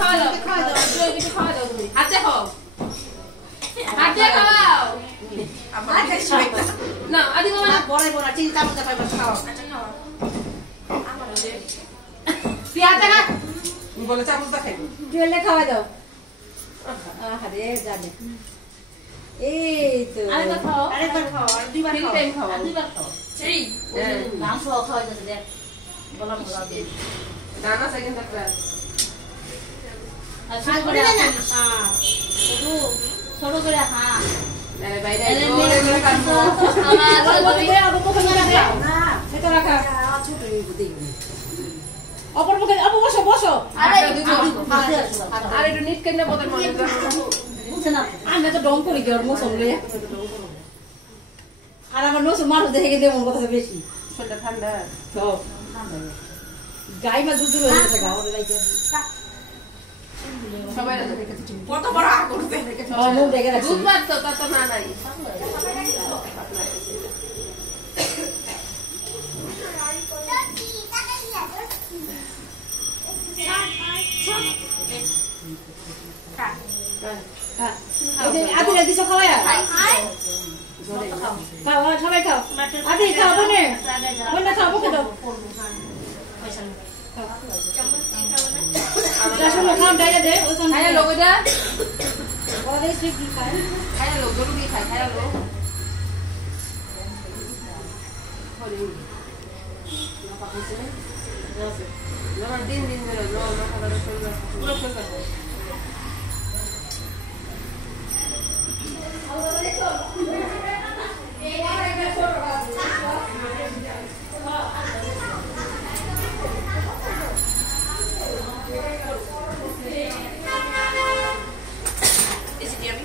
খাওয়া দাও কিছু খাওয়া দাও তুমি হাতে খাও হাতে খাও না আদি মামা বড়াই বড়া চিন্তা মতো পাইবা খাও আচ্ছা না আমার দে পিয়াটা খা বলে চামচটা খাই জুয়েলে খাওয়া দাও আরে জানে এই তো আরেকবার খাও আর দুইবার তিন খাও টাইম খাও দুইবার খাও এই মাংস খাওয়া যাচ্ছে দেখ বলা বলা দে দানা সেকেন্ড থাকবে আর ছোট করে হ্যাঁ শুধু ছোট করে হ্যাঁ আরে বাইরে জোরে কাটবো আবু কোন না দে না এটা রাখা ছোট এই দেই অপর মুখে আপু বসো বসো আরে আরে একটু নিট কেন বদল মনে বুঝছ না আমি তো ডং করি গের মোসম লইয়া আর আমার নোস মানুষ দেখে দেব কথা বেশি শরীরটা ঠান্ডা তো গাই মা দুধ হয়ে গেছে গাওরে লাইতে সবাই কত বড় আ করতে মুখ দেখে রাখছি দুধ ভাত তো তা না নাই আদি রাদি সকালে খাও সবাই খাও আদি খাও বনে বনে খাও মুখে দাও রাসুন খাও ডাইয়া দে ওখানে খায়া লোক এটা বড় দেশ কি খায় খায়া লোক গরু দিয়ে খায় খায়া লোক দিন দিন মেলো না খাবার পুরো খেয়ে ফেলবো Is it yummy?